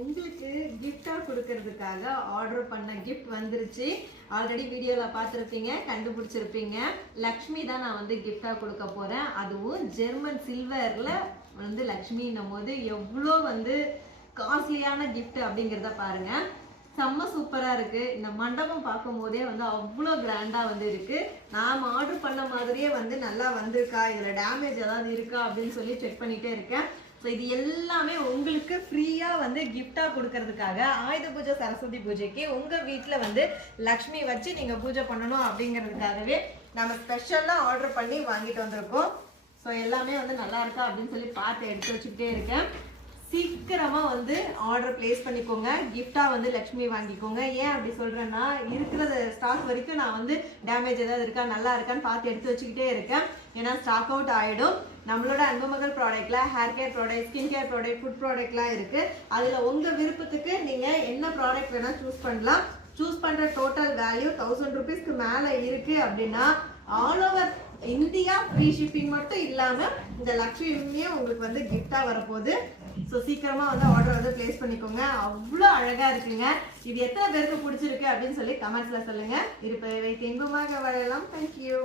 உங்களுக்கு gift-ஆ கொடுக்கிறதுக்காக ஆர்டர் பண்ண gift வந்துருச்சு. ஆல்ரெடி வீடியோல பார்த்திருப்பீங்க, கண்டுபிடிச்சிருப்பீங்க. லக்ஷ்மி தான் நான் வந்து gift-ஆ கொடுக்க போறேன். அதுவும் ஜெர்மன் சில்வர்ல வந்து லக்ஷ்மின்னும்போது எவ்வளோ வந்து காஸ்ட்லியான gift அப்படிங்கிறத பாருங்க. செம்ம சூப்பரா இருக்கு. இந்த மண்டபம் பார்க்கும் போதே வந்து அவ்வளோ கிராண்டா வந்து இருக்கு. நாம ஆர்டர் பண்ண மாதிரியே வந்து நல்லா வந்திருக்கா, இதுல டேமேஜ் ஏதாவது இருக்கா அப்படின்னு சொல்லி செக் பண்ணிட்டே இருக்கேன். ஸோ இது எல்லாமே உங்களுக்கு ஃப்ரீயா வந்து கிஃப்டா கொடுக்கறதுக்காக ஆயுத பூஜை சரஸ்வதி பூஜைக்கு உங்க வீட்டுல வந்து லக்ஷ்மி வச்சு நீங்க பூஜை பண்ணணும் அப்படிங்கிறதுக்காகவே நம்ம ஸ்பெஷலா ஆர்டர் பண்ணி வாங்கிட்டு வந்திருக்கோம். ஸோ எல்லாமே வந்து நல்லா இருக்கா அப்படின்னு சொல்லி பார்த்து எடுத்து வச்சுக்கிட்டே இருக்கேன். சீக்கிரமா வந்து ஆர்டர் பிளேஸ் பண்ணிக்கோங்க. கிஃப்டா வந்து லக்ஷ்மி வாங்கிக்கோங்க. ஏன் அப்படி சொல்றேன்னா, இருக்கிற ஸ்டாக் வரைக்கும் நான் வந்து டேமேஜ் ஏதாவது இருக்கா நல்லா இருக்கான்னு பார்த்து எடுத்து வச்சுக்கிட்டே இருக்கேன். ஏன்னா ஸ்டாக் அவுட் ஆயிடும். நம்மளோட அன்புமகள் ப்ராடக்ட்ல hair care product, skin care product, food ப்ராடக்ட்லாம் இருக்கு. அதுல உங்க விருப்பத்துக்கு நீங்க என்ன ப்ராடக்ட் வேணா சூஸ் பண்ணலாம். சூஸ் பண்ற டோட்டல் வேல்யூ 1000 ரூபீஸ்க்கு மேல இருக்கு அப்படின்னா all over India free shipping மட்டும் இல்லாம இந்த லக்ஷ்மியுமே உங்களுக்கு வந்து கிஃப்டா வரப்போகுது. ஸோ சீக்கிரமா வந்து ஆர்டர் வந்து பிளேஸ் பண்ணிக்கோங்க. அவ்வளோ அழகா இருக்குங்க. இது எத்தனை பேருக்கு பிடிச்சிருக்கு அப்படின்னு சொல்லி கமெண்ட்ஸ்ல சொல்லுங்க. இருப்பதை வைத்து இன்பமாக வாழலாம். தேங்க்யூ.